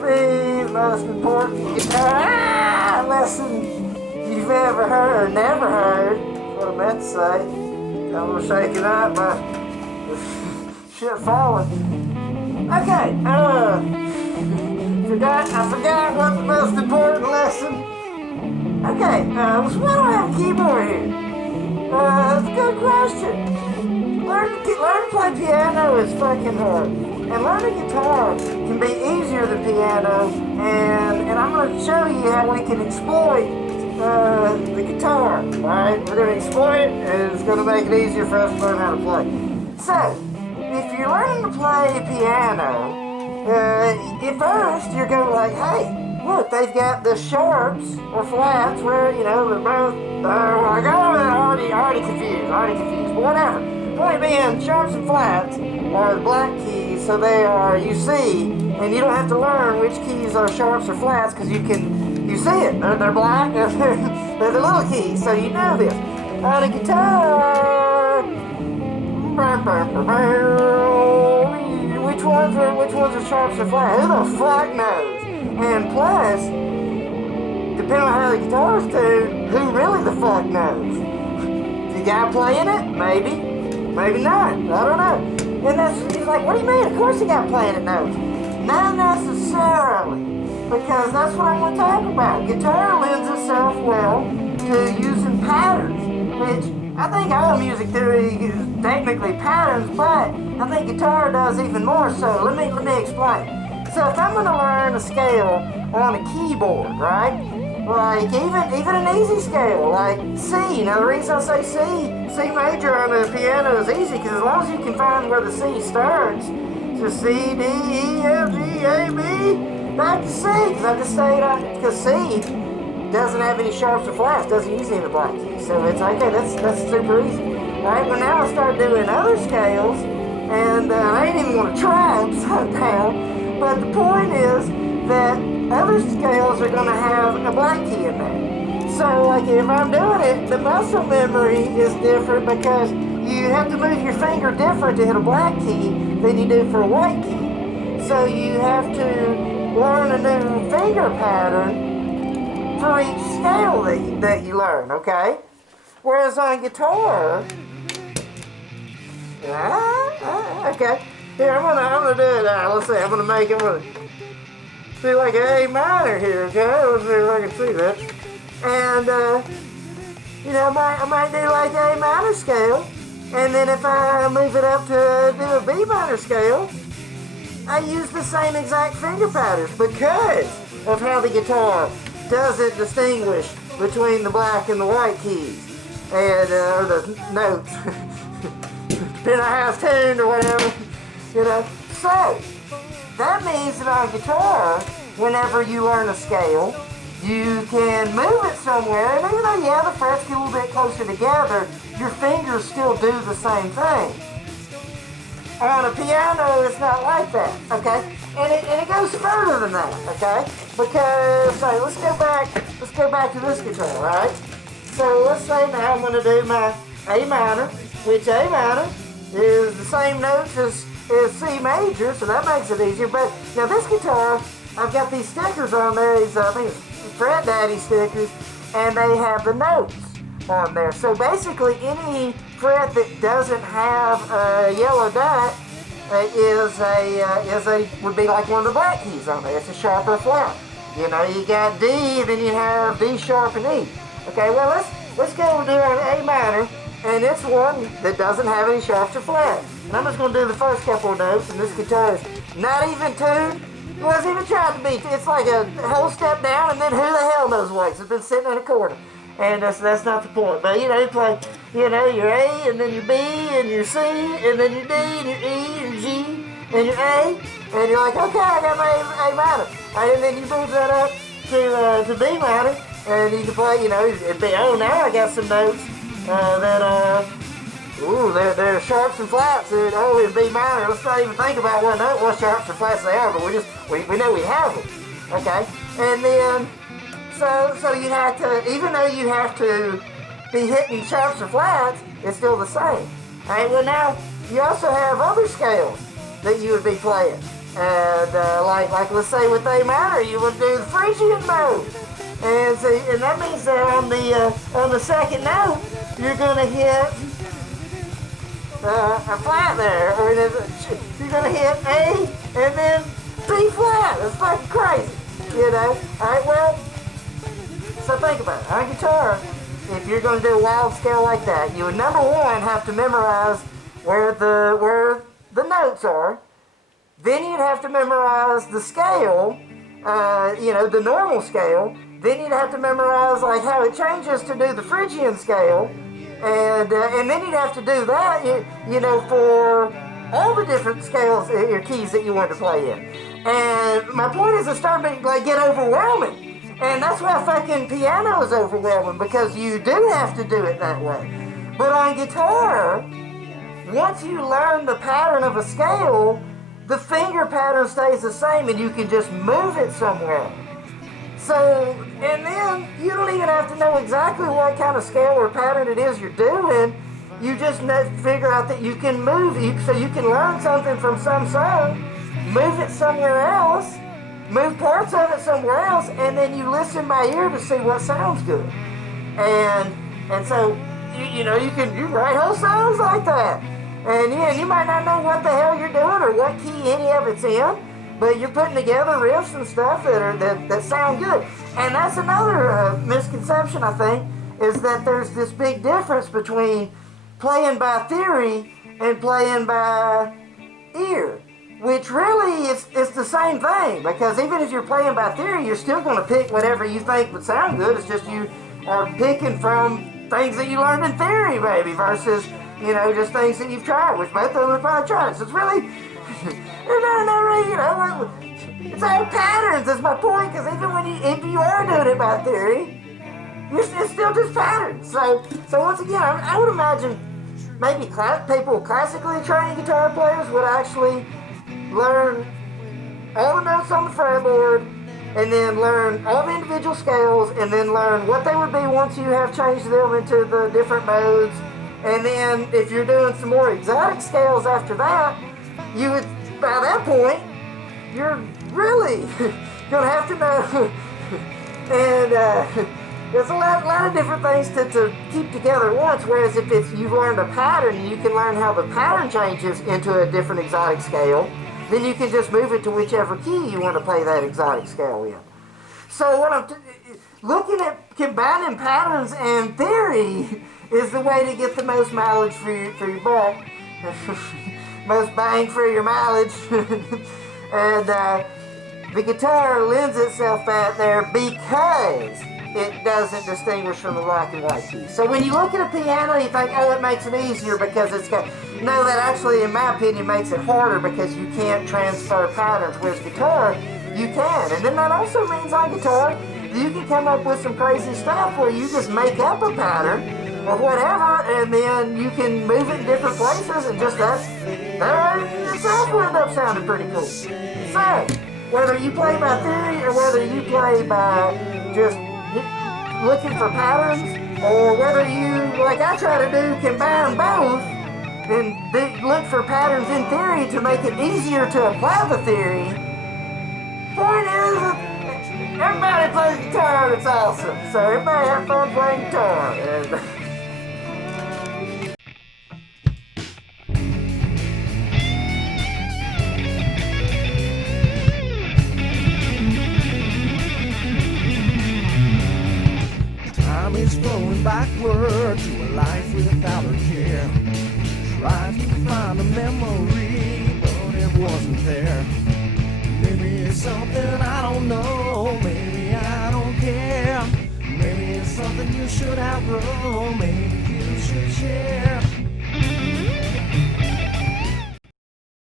the most important guitar lesson you've ever heard or never heard. That's what I meant to say. I'm gonna shake it up, but shit falling. Okay, I forgot what the most important lesson. Okay, so why do I have a keyboard here? That's a good question. Learning to play piano is fucking hard. And learning guitar can be easier than piano, and I'm going to show you how we can exploit the guitar, alright? We're going to exploit it, and it's going to make it easier for us to learn how to play. So, if you're learning to play piano, at first you're going like, hey, look, they've got the sharps or flats where, you know, they're both, like, oh, already confused, but whatever. Point being, sharps and flats are the black keys, so they are, you see, and you don't have to learn which keys are sharps or flats, because you see it, they're black, they're the little keys, so you know this. On a guitar, which ones are sharps or flats? Who the fuck knows? And plus, depending on how the guitar's tuned, who really the fuck knows? The guy playing it? Maybe. Maybe not. I don't know. And he's like, what do you mean? Of course the guy playing it knows. Not necessarily. Because that's what I'm going to talk about. Guitar lends itself well to using patterns, which I think all music theory is technically patterns, but I think guitar does even more so. Let me explain. So if I'm going to learn a scale on a keyboard, right? Like even an easy scale, like C. Now the reason I say C major on the piano is easy because as long as you can find where the C starts, so C, D, E, F, G, A, B, back to C. Because I just say it because C doesn't have any sharps or flats, doesn't use any of the black keys. So it's okay, that's super easy. Alright, but now I start doing other scales, and I ain't even going to try upside down, but the point is that other scales are going to have a black key in there. So, like, if I'm doing it, the muscle memory is different because you have to move your finger different to hit a black key than you do for a white key. So you have to learn a new finger pattern for each scale that you learn, okay? Whereas on guitar, okay, here, I'm gonna do it now. Let's see, I'm gonna do like an A minor here, okay? Let's see if I can see that. And, you know, I might do like A minor scale, and then if I move it up to do a B minor scale, I use the same exact finger patterns because of how the guitar doesn't distinguish between the black and the white keys, and, or the notes, depending on how it's tuned or whatever, you know. So, that means that on guitar, whenever you learn a scale, you can move it somewhere, and even though, yeah, the frets get a little bit closer together, your fingers still do the same thing. On a piano, it's not like that, okay? And it goes further than that, okay? Because, so let's go back to this guitar, right? So let's say now I'm going to do my A minor, which A minor is the same notes as C major, so that makes it easier. But now this guitar, I've got these stickers on there, these I think it's Fret Daddy stickers, and they have the notes on there. So basically any fret that doesn't have a yellow dot would be like one of the black keys on there. It's a sharp or flat. You know, you got D, then you have D sharp and E. Okay, well let's go and do an A minor, and it's one that doesn't have any sharps or flats. And I'm just going to do the first couple of notes, and this guitar is not even tuned. It wasn't even trying to be. It's like a whole step down, and then who the hell knows what? It's been sitting in a corner. And that's not the point. But, you know, you play, you know, your A, and then your B, and your C, and then your D, and your E, and your G, and your A. And you're like, okay, I got my A minor. And then you move that up to B minor, and you can play, you know, it'd be, oh, now I got some notes that are, ooh, they're sharps and flats. In B minor. Let's not even think about what sharps or flats they are, but we know we have them. Okay? And then, so you have to, even though you have to be hitting sharps or flats, it's still the same. Alright, well now, you also have other scales that you would be playing. And like let's say with A minor, you would do the Phrygian mode. And see, and that means that on the second note, you're gonna hit a flat there, or you're gonna hit A and then B flat. It's fucking crazy, you know. All right, well, so think about it. On guitar, if you're gonna do a wild scale like that, you would number one have to memorize where the notes are. Then you'd have to memorize the scale, the normal scale. Then you'd have to memorize like how it changes to do the Phrygian scale, and then you'd have to do that, for all the different scales or keys that you want to play in. And my point is, it started to get overwhelming, and that's why fucking piano is overwhelming, because you do have to do it that way. But on guitar, once you learn the pattern of a scale, the finger pattern stays the same and you can just move it somewhere. So, and then you don't even have to know exactly what kind of scale or pattern it is you're doing. You just figure out that you can move it. So you can learn something from some song, move it somewhere else, move parts of it somewhere else, and then you listen by ear to see what sounds good. And so, you can write whole songs like that. And you might not know what the hell you're doing or what key any of it's in, but you're putting together riffs and stuff that sound good. And that's another misconception, I think, is that there's this big difference between playing by theory and playing by ear, which really is the same thing, because even if you're playing by theory, you're still going to pick whatever you think would sound good. It's just you are picking from things that you learned in theory, maybe, versus just things that you've tried, which both of them have probably tried. So it's really, it's all patterns, is my point, because even if you are doing it by theory, it's still just patterns. So once again, I would imagine maybe people classically trained guitar players would actually learn all the notes on the fretboard, and then learn all the individual scales, and then learn what they would be once you have changed them into the different modes. And then if you're doing some more exotic scales after that, you would, by that point, you're really going to have to know. And there's a lot of different things to keep together at once, whereas if you've learned a pattern, you can learn how the pattern changes into a different exotic scale, then you can just move it to whichever key you want to play that exotic scale in. So what I'm looking at combining patterns and theory is the way to get the most mileage for your buck, most bang for your mileage. And the guitar lends itself that there because it doesn't distinguish from the rock and white keys. So when you look at a piano, you think, oh, it makes it easier because it's got... No, that actually, in my opinion, makes it harder because you can't transfer patterns. Whereas guitar, you can. And then that also means on guitar, you can come up with some crazy stuff where you just make up a pattern or whatever, and then you can move it in different places, and just that itself will end up sounding pretty cool. So, whether you play by theory or whether you play by just looking for patterns, or whether you, like I try to do, combine both and look for patterns in theory to make it easier to apply the theory, point is, everybody plays guitar and it's awesome. So everybody have fun playing guitar. And time is flowing backward to a life without a care. Tried to find a memory, but it wasn't there. Maybe it's something I don't know, maybe I don't care. Maybe it's something you should outgrow, maybe you should share.